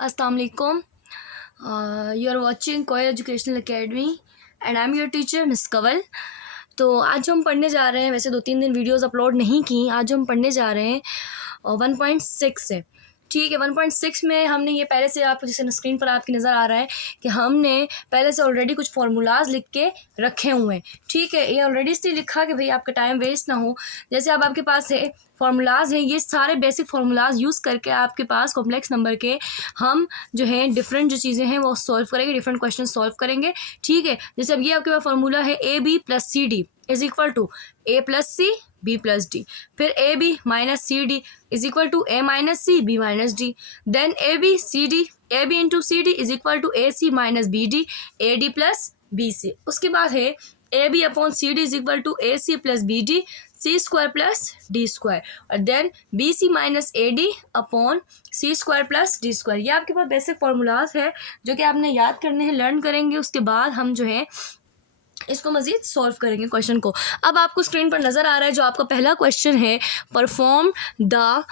अस्सलाम वालेकुम. You are watching Koi Educational Academy and I'm your teacher miss Kanwal. तो आज हम पढ़ने जा रहे हैं, वैसे 2-3 दिन वीडियोस अपलोड नहीं की. आज हम पढ़ने जा रहे हैं 1.6 से. ठीक है, 1.6 में हमने ये पहले से, आपको जैसे स्क्रीन पर आपकी नज़र आ रहा है कि हमने पहले से ऑलरेडी कुछ फार्मूलाज लिख के रखे हुए हैं. ठीक है, ये ऑलरेडी इसलिए लिखा कि भाई आपका टाइम वेस्ट ना हो. जैसे अब आपके पास है फार्मूलाज हैं, ये सारे बेसिक फार्मूलाज यूज़ करके आपके पास कॉम्प्लेक्स नंबर के हम जो है डिफरेंट जो चीज़ें हैं वो सॉल्व करेंगे, डिफरेंट क्वेश्चन सॉल्व करेंगे. ठीक है, जैसे अब ये आपके पास फार्मूला है A B plus C D is equal to A plus C B plus D. फिर A B minus C D is equal to A minus C B minus D. Then A B into C D is equal to A C minus B D, A D plus B C. उसके बाद है A B upon C D is equal to A C plus B D C square plus D square. और then B C minus A D upon C square plus D square. ये आपके पास basic formulas है जो कि आपने याद करने हैं, लर्न करेंगे. उसके बाद हम जो है इसको मज़ीद सॉल्व करेंगे क्वेश्चन को. अब आपको स्क्रीन पर नज़र आ रहा है जो आपका पहला क्वेश्चन है, perform the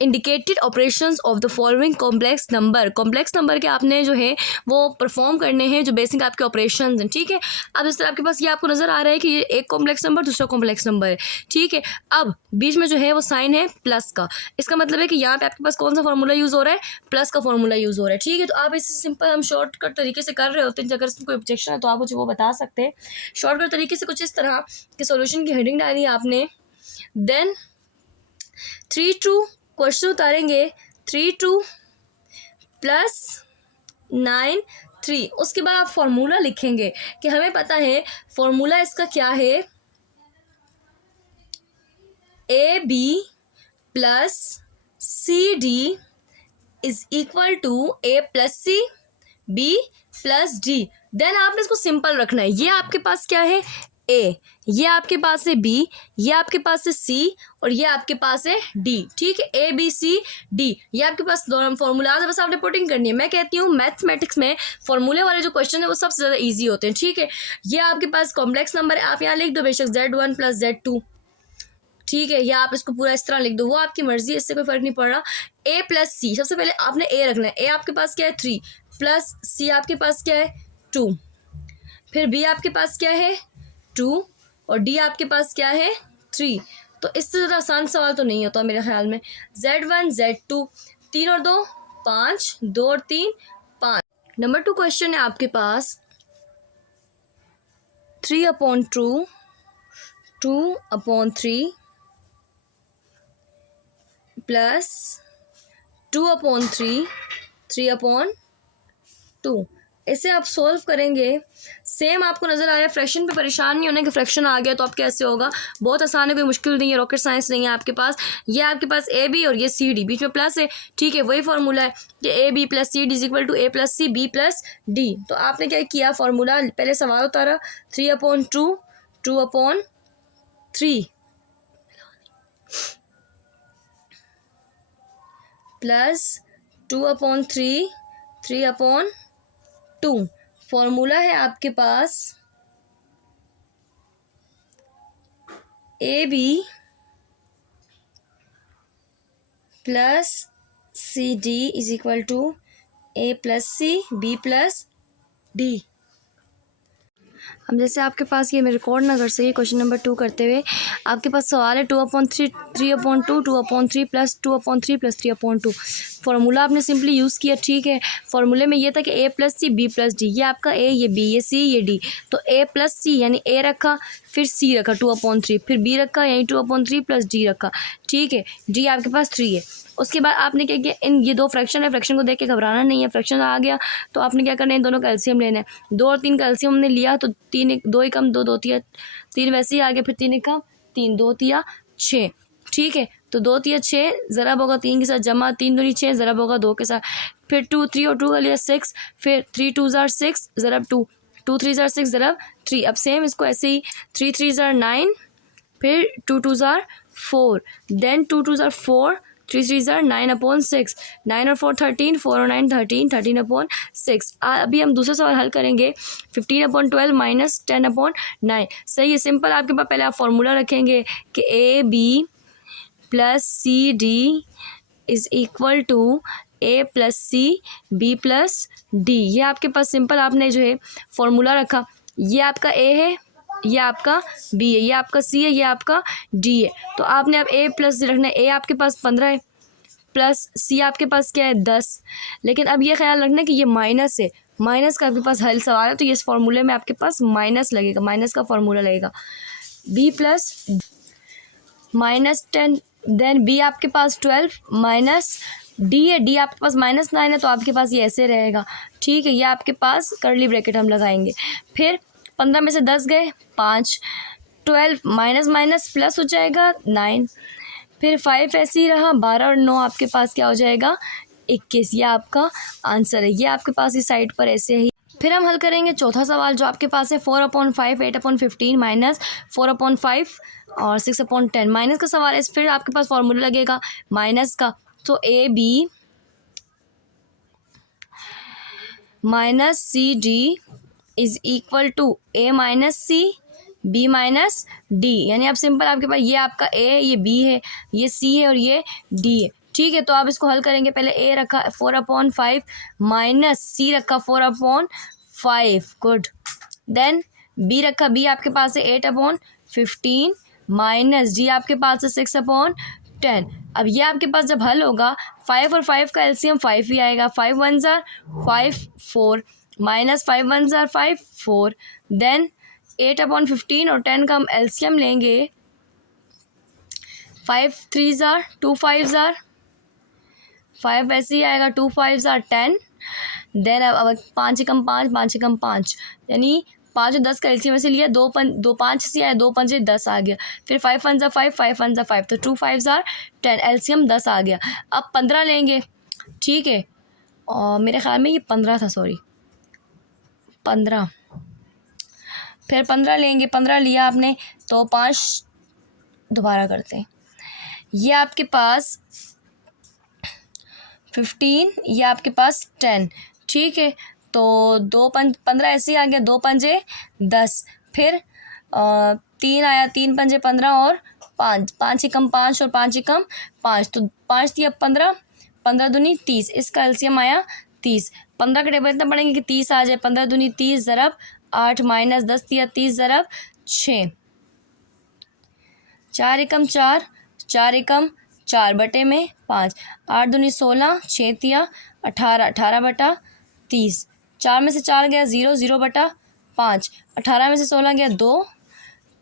indicated operations of the following complex number. Complex number के आपने जो है वो परफॉर्म करने हैं जो बेसिक आपके ऑपरेशंस हैं. ठीक है, अब इस तरह आपके पास ये आपको नज़र आ रहा है कि ये एक कॉम्प्लेक्स नंबर दूसरा कॉम्प्लेक्स नंबर है. ठीक है, अब बीच में जो है वो साइन है प्लस का. इसका मतलब है कि यहाँ पे आपके पास कौन सा फार्मूला यूज़ हो रहा है, प्लस का फार्मूला यूज़ हो रहा है. ठीक है, तो आप इसे सिंपल हम शॉर्टकट तरीके से कर रहे होते हैं. अगर इसमें कोई ऑब्जेक्शन है तो आप मुझे वो बता सकते हैं. शॉर्टकट तरीके से कुछ इस तरह के सोल्यूशन की हेडिंग डाली आपने. देन 3 क्वेश्चन उतारेंगे, 3 प्लस 9 3. उसके बाद आप फार्मूला लिखेंगे कि हमें पता है फार्मूला इसका क्या है, A B plus C D is equal to A plus C B plus D. Then आपने इसको सिंपल रखना है. ये आपके पास क्या है, ए, ये आपके पास है बी, ये आपके पास है सी और ये आपके पास है डी. ठीक है, ए बी सी डी, ये आपके पास दोनों फार्मूलाज है, बस आपने पुटिंग करनी है. मैं कहती हूँ मैथमेटिक्स में फार्मूले वाले जो क्वेश्चन है वो सबसे ज़्यादा इजी होते हैं. ठीक है, ये आपके पास कॉम्प्लेक्स नंबर है, आप यहाँ लिख दो बेशक Z1 प्लस Z2. ठीक है, या आप इसको पूरा इस तरह लिख दो, वो आपकी मर्जी है, इससे कोई फ़र्क नहीं पड़ रहा. ए प्लस सी, सबसे पहले आपने ए रखना है. ए आपके पास क्या है 3, प्लस सी आपके पास क्या है 2, फिर बी आपके पास क्या है 2 और डी आपके पास क्या है 3. तो इससे ज़्यादा आसान सवाल तो नहीं होता मेरे ख्याल में. Z1 Z2 3 और 2 5, 2 और 3 5. नंबर 2 क्वेश्चन है आपके पास 3/2 2/3 प्लस 2/3 3/2. इसे आप सॉल्व करेंगे. सेम आपको नज़र आ रहा है. फ्रैक्शन पे परेशान नहीं होना कि फ्रैक्शन आ गया तो अब कैसे होगा, बहुत आसान है, कोई मुश्किल नहीं है, रॉकेट साइंस नहीं है आपके पास. ये आपके पास ए बी और ये सी डी, बीच में प्लस है. ठीक है, वही फार्मूला है कि A B plus C D is equal to A plus C B plus D. तो आपने क्या किया, फार्मूला पहले सवाल उतारा 3/2 2/3 प्लस 2/3 3/2. फॉर्मूला है आपके पास A B plus C D is equal to A plus C B plus D. अब जैसे आपके पास ये मैं रिकॉर्ड ना कर सके क्वेश्चन नंबर 2 करते हुए, आपके पास सवाल है 2/3 3/2 2/3 प्लस 2/3 प्लस 3/2. फार्मूला आपने सिंपली यूज़ किया. ठीक है, फार्मूले में ये था कि A plus C B plus D. ये आपका ए, ये बी, ये सी, ये डी. तो ए प्लस सी यानी ए रखा, फिर सी रखा 2/3, फिर बी रखा यानी 2/3 प्लस डी रखा. ठीक है, डी आपके पास 3 है. उसके बाद आपने क्या किया, इन ये 2 फ्रैक्शन है, फ्रैक्शन को देख के घबराना नहीं है. फ्रैक्शन आ गया तो आपने क्या करना है, इन दोनों का एलसीएम लेना है. 2 और 3 का एलसीएम हमने लिया तो 3 2 ही कम 2 2 3 वैसे ही आ गया, फिर 3 कम 3 2 3 6. ठीक है, तो 2 3 6 ज़रब होगा 3 के साथ जमा, 3 दूनी 6 ज़रब होगा 2 के साथ, फिर 2 3 और 2 का लिया 6, फिर 3 2 6 ज़रब 2 2 3 6 ज़रब 3. अब सेम इसको ऐसे ही 3 3 9, फिर 2 2 4, देन 2 2 4 3 3 9/6, 9 और 4 13, 4 और 9 13, 13/6. अभी हम दूसरा सवाल हल करेंगे 15/12 माइनस 10/9. सही है, सिंपल. आपके पास पहले आप फार्मूला रखेंगे कि A B plus C D is equal to A plus C B plus D. ये आपके पास सिंपल आपने जो है फॉर्मूला रखा, ये आपका ए है, ये आपका बी है, ये आपका सी है, ये आपका डी है। तो आपने अब ए प्लस रखना है। ए आपके पास 15 है प्लस सी आपके पास क्या है 10। लेकिन अब ये ख्याल रखना कि ये माइनस है, माइनस का आपके पास हल सवाल है तो ये इस फॉर्मूले में आपके पास माइनस लगेगा, माइनस का फॉर्मूला लगेगा। बी प्लस -10, देन बी आपके पास 12 माइनस डी है, डी आपके पास -9 है तो आपके पास ये ऐसे रहेगा। ठीक है, ये आपके पास कर्ली ब्रैकेट हम लगाएंगे। फिर 15 में से 10 गए 5, 12 माइनस माइनस प्लस हो जाएगा 9, फिर 5 ऐसे ही रहा, 12 और 9 आपके पास क्या हो जाएगा 21। ये आपका आंसर है, ये आपके पास इस साइड पर ऐसे ही। फिर हम हल करेंगे चौथा सवाल जो आपके पास है 4/5 8/15 माइनस 4/5 और 6/10 माइनस का सवाल है। फिर आपके पास फॉर्मूला लगेगा माइनस का, तो A B minus C D is equal to A minus C B minus D. यानी अब सिंपल आपके पास ये आपका ए, ये बी है, ये सी है और ये डी है। ठीक है, तो आप इसको हल करेंगे। पहले ए रखा 4/5 माइनस सी रखा 4/5, गुड। देन बी रखा, बी आपके पास है 8/15 माइनस डी आपके पास है 6/10। अब ये आपके पास जब हल होगा 5 और 5 का एलसीएम 5 ही आएगा। 5 1 ज़ार 5 4 माइनस 5 1 ज़ार 5 4। देन 8/15 और 10 का हम एलसीएम लेंगे। 5 3 ज़ार 2 5 ज़ार 5 ऐसे ही आएगा, 2 5 ज़ार 10। देन अब 5 एकम 5 5 एकम 5 यानी 5 और 10 का एलसीएम ऐसे लिया, 2 5 से आया, 2 5 10 आ गया। फिर 5 1 ज़ार 5 5 1 ज़ार 5 तो 2 5 ज़ार 10 एलसीएम 10 आ गया। अब 15 लेंगे। ठीक है, और मेरे ख्याल में ये 15 था, सॉरी 15। फिर 15 लेंगे, 15 लिया आपने तो 5 दोबारा करते हैं। ये आपके पास 15, ये आपके पास 10। ठीक है, तो 2 15 ऐसे ही आ गया, 2 पंजे 10। फिर 3 आया, 3 पंजे 15 और 5 5 एकम 5 और 5 एकम 5 तो 5 थी, अब 15 15 दूनी 30, इसका एलसीएम आया 30। 15 के टेबल इतना पढ़ेंगे कि 30 आ जाए। 15 दूनी 30 ज़रब 8 माइनस 10 दिया 30 ज़रब 6, 4 एकम 4 4 एकम 4 बटे में 5, 8 दूनी 16 6 दिया 18 18 बटा 30। 4 में से 4 गया 0 0 बटा 5, 18 में से 16 गया 2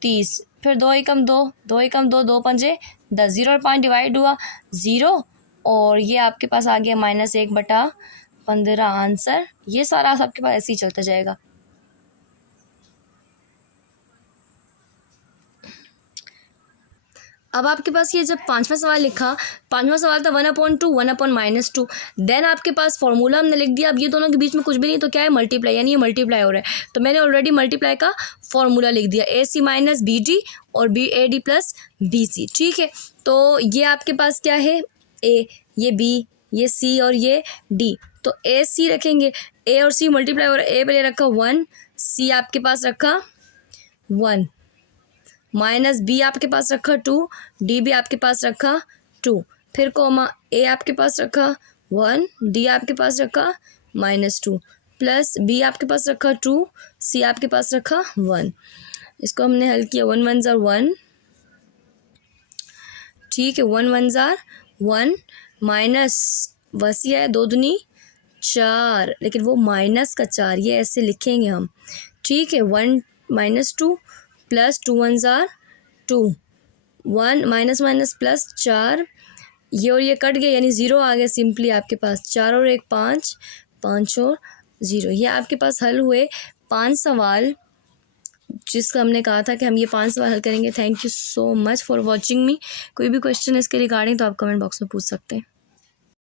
30। फिर 2 एकम 2 2 एकम 2 2 पंजे 10, 0 और 5 डिवाइड हुआ 0 और ये आपके पास आ गया -1 बटा 15 आंसर। ये सारा आपके पास ऐसे ही चलता जाएगा। अब आपके पास ये जब 5वां सवाल लिखा, 5वां सवाल था 1/2 1/-2। देन आपके पास फॉर्मूला हमने लिख दिया। अब ये दोनों के बीच में कुछ भी नहीं तो क्या है मल्टीप्लाई, यानी ये मल्टीप्लाई हो रहा है। तो मैंने ऑलरेडी मल्टीप्लाई का फॉर्मूला लिख दिया, AC माइनस BD और BAD प्लस BC। ठीक है, तो ये आपके पास क्या है A, ये B, ये C और ये D। तो AC रखेंगे, A और C मल्टीप्लाई हो रहा है। A पहले रखा 1, C आपके पास रखा 1 माइनस बी आपके पास रखा 2, डी भी आपके पास रखा 2, फिर कोमा ए आपके पास रखा 1, डी आपके पास रखा -2 प्लस बी आपके पास रखा 2, सी आपके पास रखा 1। इसको हमने हल किया 1 1 ज़ार 1। ठीक है, 1 1 ज़ार 1 माइनस वसी है 2 दूनी 4, लेकिन वो माइनस का 4 ये ऐसे लिखेंगे हम। ठीक है, 1 -2 प्लस 2 1 ज़ार 2, 1 माइनस माइनस प्लस 4, ये और ये कट गया यानी 0 आ गया सिंपली आपके पास। 4 और 1 5, 5 और 0। ये आपके पास हल हुए 5 सवाल जिसका हमने कहा था कि हम ये 5 सवाल हल करेंगे। Thank you so much for watching मी। कोई भी क्वेश्चन है इसके रिगार्डिंग तो आप कमेंट बॉक्स में पूछ सकते हैं।